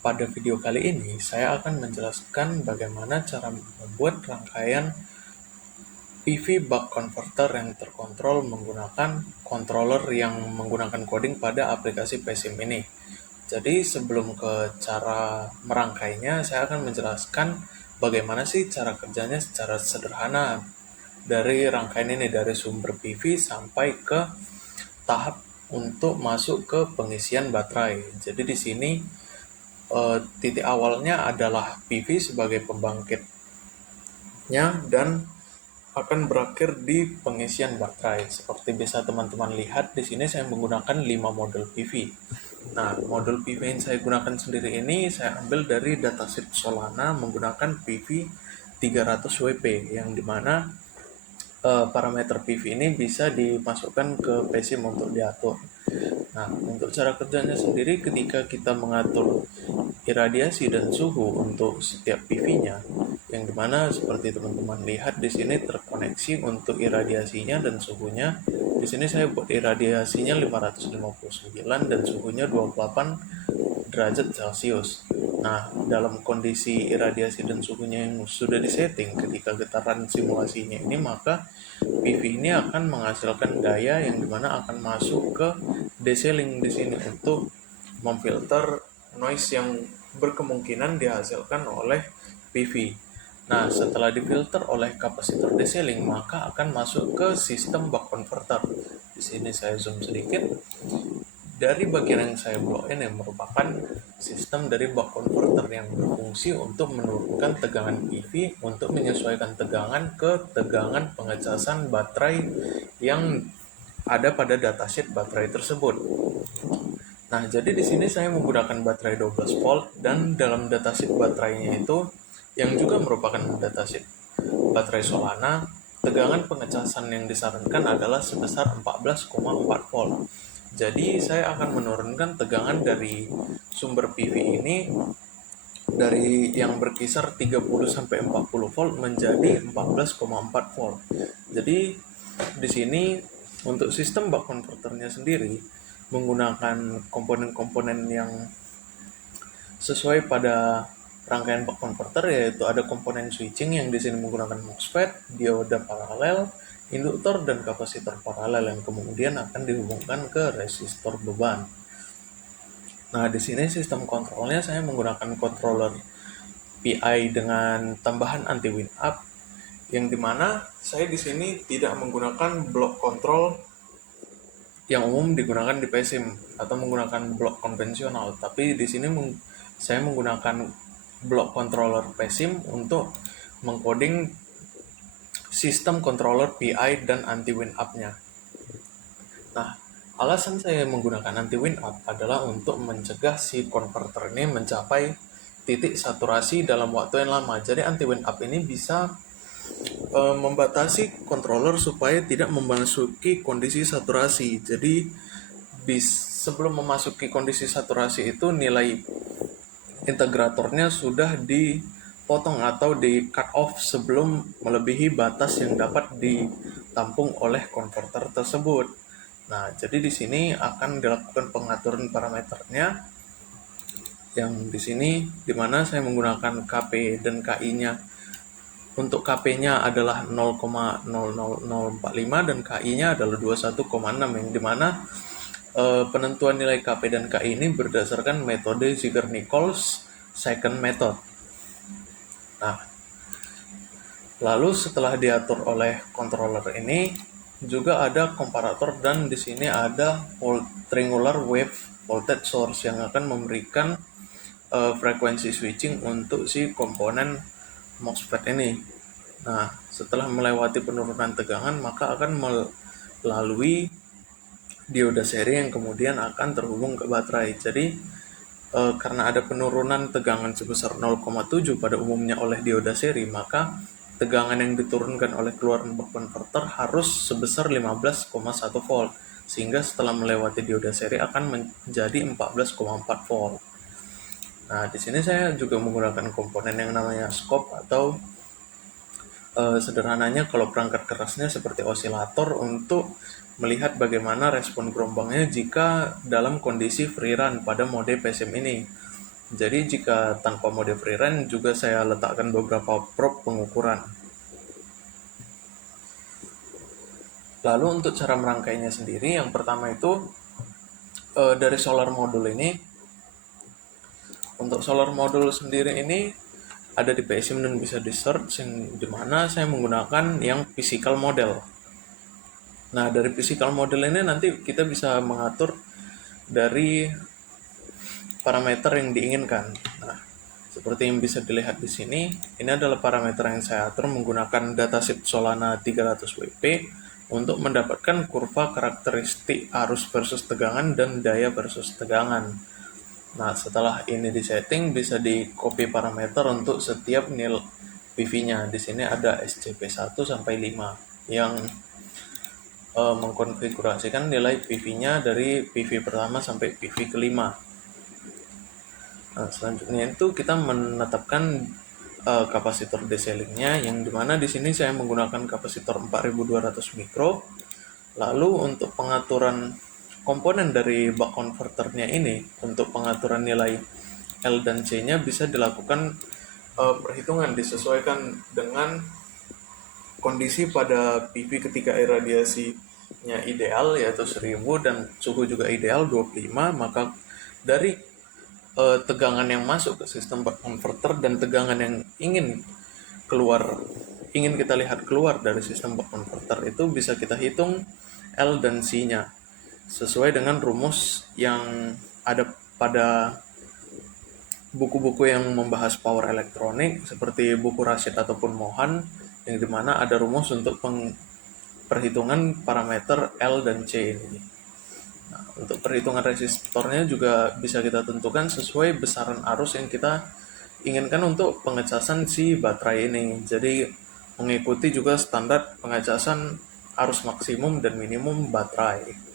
Pada video kali ini, saya akan menjelaskan bagaimana cara membuat rangkaian PV buck converter yang terkontrol menggunakan controller yang menggunakan coding pada aplikasi PSIM ini. Jadi sebelum ke cara merangkainya, saya akan menjelaskan bagaimana sih cara kerjanya secara sederhana dari rangkaian ini, dari sumber PV sampai ke tahap untuk masuk ke pengisian baterai. Jadi di sini titik awalnya adalah PV sebagai pembangkitnya dan akan berakhir di pengisian baterai. Seperti bisa teman-teman lihat di sini saya menggunakan 5 model PV. Nah, model PV yang saya gunakan sendiri ini saya ambil dari datasheet Solana menggunakan PV 300 WP yang dimana parameter PV ini bisa dimasukkan ke PSIM untuk diatur. Nah, untuk cara kerjanya sendiri ketika kita mengatur iradiasi dan suhu untuk setiap PV-nya, yang dimana seperti teman-teman lihat di sini terkoneksi untuk iradiasinya dan suhunya. Di sini saya buat iradiasinya 559 dan suhunya 28 derajat Celcius. Nah, dalam kondisi iradiasi dan suhunya yang sudah disetting ketika getaran simulasinya ini, maka PV ini akan menghasilkan gaya yang dimana akan masuk ke deseling di sini untuk memfilter noise yang berkemungkinan dihasilkan oleh PV. Nah, setelah difilter oleh kapasitor deseling, maka akan masuk ke sistem buck converter. Di sini saya zoom sedikit. Dari bagian yang saya blok ini merupakan sistem dari buck converter yang berfungsi untuk menurunkan tegangan PV untuk menyesuaikan tegangan ke tegangan pengecasan baterai yang ada pada datasheet baterai tersebut. Nah, jadi di sini saya menggunakan baterai 12 volt dan dalam datasheet baterainya itu yang juga merupakan datasheet baterai Solana, tegangan pengecasan yang disarankan adalah sebesar 14,4 volt. Jadi saya akan menurunkan tegangan dari sumber PV ini dari yang berkisar 30 sampai 40 volt menjadi 14,4 volt. Jadi di sini untuk sistem buck converternya sendiri menggunakan komponen-komponen yang sesuai pada rangkaian buck converter, yaitu ada komponen switching yang di sini menggunakan MOSFET, dioda paralel, induktor dan kapasitor paralel yang kemudian akan dihubungkan ke resistor beban. Nah, di sini sistem kontrolnya saya menggunakan controller PI dengan tambahan anti wind up, yang dimana saya di sini tidak menggunakan blok kontrol yang umum digunakan di PSIM atau menggunakan blok konvensional, tapi di sini saya menggunakan blok controller PSIM untuk mengcoding sistem controller PI dan anti wind up-nya. Nah, alasan saya menggunakan anti wind up adalah untuk mencegah si converter ini mencapai titik saturasi dalam waktu yang lama. Jadi anti wind up ini bisa membatasi controller supaya tidak memasuki kondisi saturasi. Jadi sebelum memasuki kondisi saturasi itu nilai integratornya sudah dipotong atau di cut off sebelum melebihi batas yang dapat ditampung oleh converter tersebut. Nah, jadi di sini akan dilakukan pengaturan parameternya yang di sini dimana saya menggunakan KP dan KI-nya. Untuk KP-nya adalah 0,00045 dan KI-nya adalah 21,6, yang dimana penentuan nilai KP dan KI ini berdasarkan metode Ziegler-Nichols second method. Nah, lalu setelah diatur oleh controller ini juga ada komparator dan di sini ada triangular wave voltage source yang akan memberikan frekuensi switching untuk si komponen MOSFET ini. Nah, setelah melewati penurunan tegangan maka akan melalui dioda seri yang kemudian akan terhubung ke baterai. Jadi karena ada penurunan tegangan sebesar 0,7 pada umumnya oleh dioda seri, maka tegangan yang diturunkan oleh keluaran buck converter harus sebesar 15,1 volt, sehingga setelah melewati dioda seri akan menjadi 14,4 volt. Nah, di sini saya juga menggunakan komponen yang namanya scope atau sederhananya kalau perangkat kerasnya seperti osilator untuk melihat bagaimana respon gelombangnya jika dalam kondisi free run pada mode PSIM ini. Jadi jika tanpa mode free run juga saya letakkan beberapa prop pengukuran. Lalu untuk cara merangkainya sendiri, yang pertama itu dari solar module ini. Untuk solar module sendiri ini ada di PSIM dan bisa di search, yang dimana saya menggunakan yang physical model. Nah, dari physical model ini nanti kita bisa mengatur dari parameter yang diinginkan. Nah, seperti yang bisa dilihat di sini, ini adalah parameter yang saya atur menggunakan datasheet Solana 300 WP untuk mendapatkan kurva karakteristik arus versus tegangan dan daya versus tegangan. Nah, setelah ini disetting, bisa di copy parameter untuk setiap nil PV-nya. Di sini ada SCP 1 sampai 5 yang mengkonfigurasikan nilai PV-nya dari PV pertama sampai PV kelima. Nah, selanjutnya itu kita menetapkan kapasitor decelling-nya, yang dimana di sini saya menggunakan kapasitor 4200 mikro. Lalu untuk pengaturan komponen dari buck converternya ini, untuk pengaturan nilai L dan C-nya bisa dilakukan perhitungan disesuaikan dengan kondisi pada PV ketika iradiasinya ideal yaitu 1000 dan suhu juga ideal 25, maka dari tegangan yang masuk ke sistem buck converter dan tegangan yang ingin kita lihat keluar dari sistem buck converter itu bisa kita hitung L dan C-nya sesuai dengan rumus yang ada pada buku-buku yang membahas power elektronik seperti buku Rashid ataupun Mohan, yang dimana ada rumus untuk perhitungan parameter L dan C ini. Nah, untuk perhitungan resistornya juga bisa kita tentukan sesuai besaran arus yang kita inginkan untuk pengecasan si baterai ini. Jadi mengikuti juga standar pengecasan arus maksimum dan minimum baterai.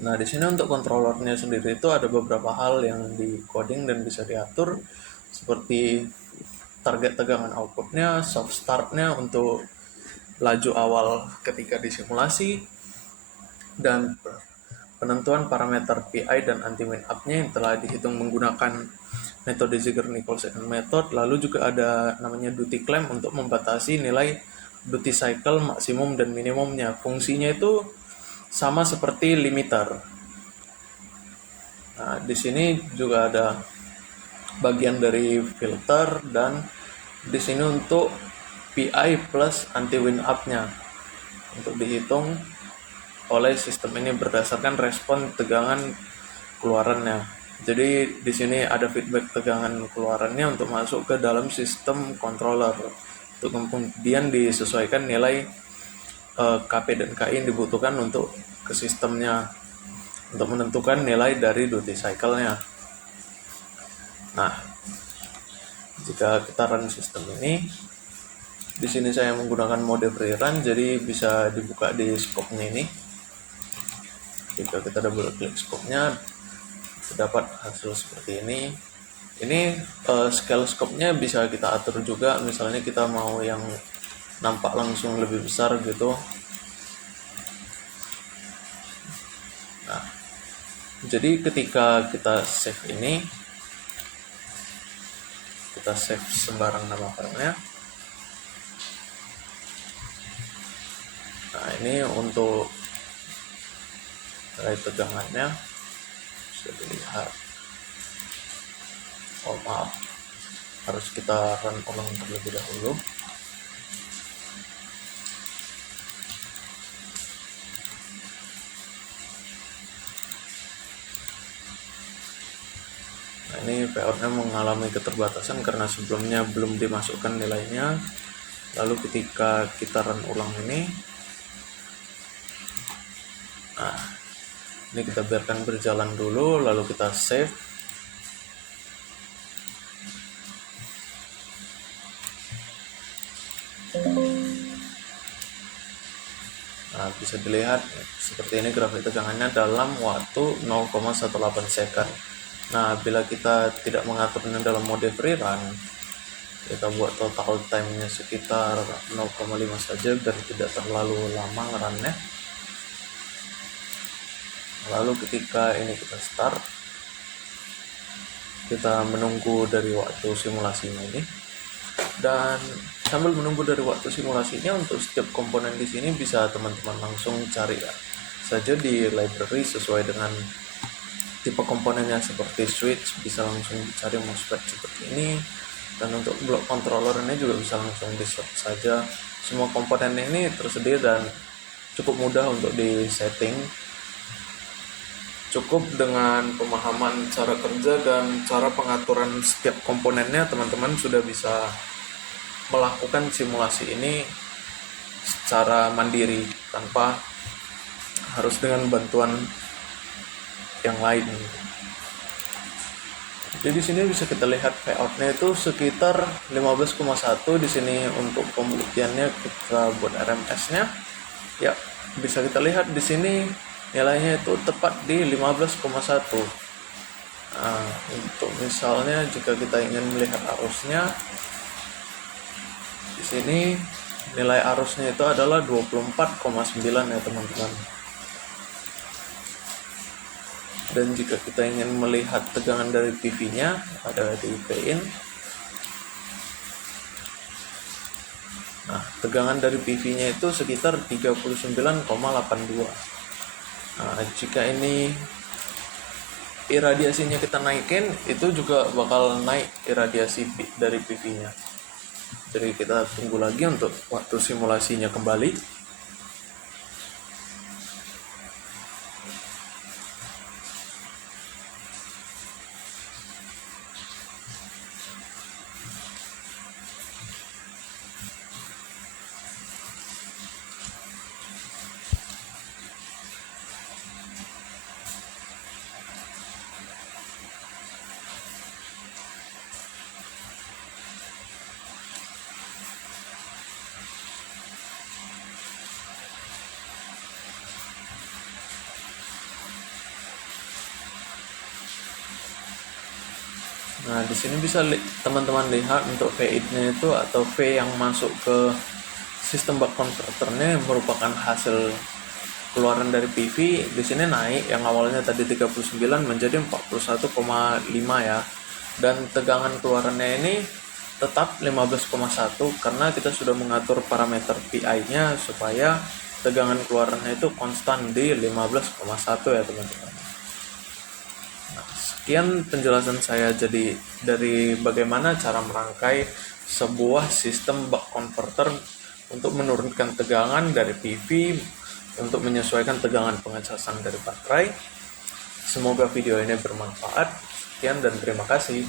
Nah, di sini untuk kontrolernya sendiri itu ada beberapa hal yang di coding dan bisa diatur, seperti target tegangan outputnya, soft startnya untuk laju awal ketika disimulasi, dan penentuan parameter PI dan anti-wind up-nya yang telah dihitung menggunakan metode Ziegler-Nicolson method. Lalu juga ada namanya duty clamp untuk membatasi nilai duty cycle maksimum dan minimumnya. Fungsinya itu sama seperti limiter. Nah, di sini juga ada bagian dari filter, dan di sini untuk PI plus anti wind up-nya untuk dihitung oleh sistem ini berdasarkan respon tegangan keluarannya. Jadi di sini ada feedback tegangan keluarannya untuk masuk ke dalam sistem controller. Untuk kemudian disesuaikan nilai KP dan KI yang dibutuhkan untuk ke sistemnya untuk menentukan nilai dari duty cycle-nya. Nah, jika kita run sistem ini, di sini saya menggunakan mode free run, jadi bisa dibuka di scope-nya ini. Jika kita double klik scope-nya, terdapat hasil seperti ini. Ini scale scope-nya bisa kita atur juga, misalnya kita mau yang nampak langsung lebih besar gitu. Nah, jadi ketika kita save ini, kita save sembarang nama filenya. Nah, ini untuk nilai tegangannya bisa dilihat. Oh maaf, harus kita run ulang terlebih dahulu. Nah, ini PO-nya mengalami keterbatasan karena sebelumnya belum dimasukkan nilainya. Lalu ketika kita run ulang ini, nah ini kita biarkan berjalan dulu, lalu kita save. Nah, bisa dilihat seperti ini grafik tegangannya dalam waktu 0,18 second. Nah, bila kita tidak mengaturnya dalam mode free run, kita buat total time-nya sekitar 0,5 saja dan tidak terlalu lama ngerunnya. Lalu ketika ini kita start, kita menunggu dari waktu simulasinya ini. Dan sambil menunggu dari waktu simulasinya, untuk setiap komponen di sini bisa teman-teman langsung cari saja di library sesuai dengan tipe komponennya. Seperti switch bisa langsung dicari MOSFET seperti ini, dan untuk blok controller ini juga bisa langsung di search saja. Semua komponen ini tersedia dan cukup mudah untuk di setting. Cukup dengan pemahaman cara kerja dan cara pengaturan setiap komponennya, teman-teman sudah bisa melakukan simulasi ini secara mandiri tanpa harus dengan bantuan yang lain. Jadi di sini bisa kita lihat payoutnya itu sekitar 15,1. Di sini untuk pembuktiannya kita buat RMS-nya. Ya, bisa kita lihat di sini nilainya itu tepat di 15,1. Nah, untuk misalnya jika kita ingin melihat arusnya, di sini nilai arusnya itu adalah 24,9 ya teman-teman. Dan jika kita ingin melihat tegangan dari PV-nya, ada di P-in. Nah, tegangan dari PV-nya itu sekitar 39,82. Nah, jika ini iradiasinya kita naikin, itu juga bakal naik iradiasi dari PV-nya. Jadi kita tunggu lagi untuk waktu simulasinya kembali. Nah, di sini bisa teman-teman lihat untuk V8-nya itu, atau V yang masuk ke sistem buck converternya merupakan hasil keluaran dari PV. Di sini naik, yang awalnya tadi 39 menjadi 41,5 ya. Dan tegangan keluarannya ini tetap 15,1 karena kita sudah mengatur parameter PI-nya supaya tegangan keluarannya itu konstan di 15,1 ya teman-teman. Sekian penjelasan saya jadi dari bagaimana cara merangkai sebuah sistem buck converter untuk menurunkan tegangan dari PV untuk menyesuaikan tegangan pengecasan dari baterai. Semoga video ini bermanfaat. Sekian dan terima kasih.